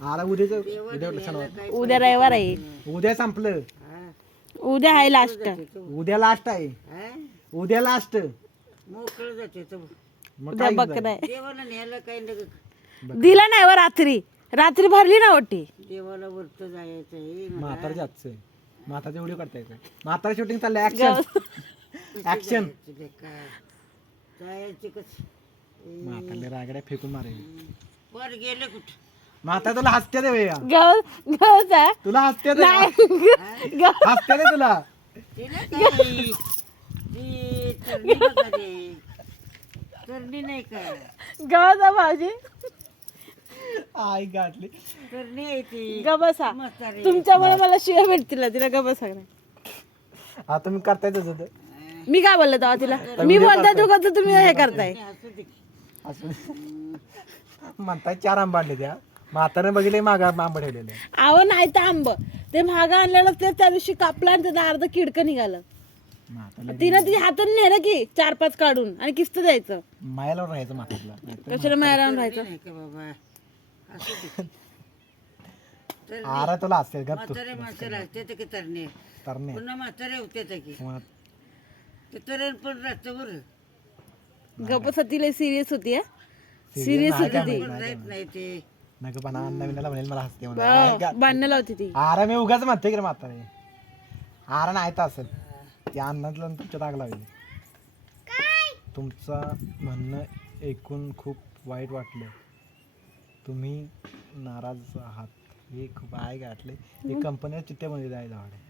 आला उद्याच उद्या लक्षण उद्या रविवार आहे. उद्या संपलं. उद्या आहे लास्ट. उद्या लास्ट आहे. उद्या लास्ट. मोकळं जाते तर मग उद्या काय बकरा आहे. देवाला न्यायला काही नाही. दिला नाही व रात्री भरली ना ओटी. देवाला वरत जायचं आहे. म्हातारच्या हातचं म्हातारचे व्हिडिओ करता येतं. म्हातारा शूटिंग चाललंय. Action action. जायचं कस म्हातारले रागड्या फेकून मारेल. वर गेले कुठं म्हातारा तुला हसते दे भैया. गवचा तुला हसते दे. हसते दे तुला. तिला काय ती तरणी बघा रे. तरणी नाही काय गवचा भाऊजी आई गाठली. तरणी आहे ती गबसा. म्हातारी. तुमच्यामुळे मला शिव्या भेटतील तिला गबसा. आता तुम्ही करताय तसं तर. मी काय बोललो तेव्हा तिला? मी बोलताय तू कसं तुम्ही हे करताय? असू दे. असं म्हणताय 4 आंबा आणले त्या. म्हातारे बघितले मागा आंबा ठेवलेले. अहो नाही तर आंब ते महाग आणलेलं ते त्या दिवशी कापला आणि त्याचं अर्ध किडकं निघालं. म्हातारला तिनं ती हाताने नेलं की 4-5 काढून आणि किस्त द्यायचं. मायाला राहायचं म्हातारला. कशाला मारायला राहायचं? नाही का बाबा असू दे. तर आरा तुला असते गप तू. म्हातारे माणसं लागते ते की तरणे तरणे पुन्हा म्हातारे होते ते की मग ते तरण पण राहतं बरं. गबसा तिला सिरियस होती. सिरियस होती ती. पण राहत नाही ते. नका पण नवीनला म्हणेल मला हसते म्हणा. बांधणं लावती ती. आरा मी उगाच म्हणते की रे म्हातारे. आरा नाही तर असेल त्या अन्नातलं तुमच्या राग लागली. तुमचं म्हणणं ऐकून खूप वाईट वाटलं. तुम्ही नाराज आहात हे खूप आहे गाठले. हे कंपनीला चिठ्ठ्यामध्ये द्यायला हवं.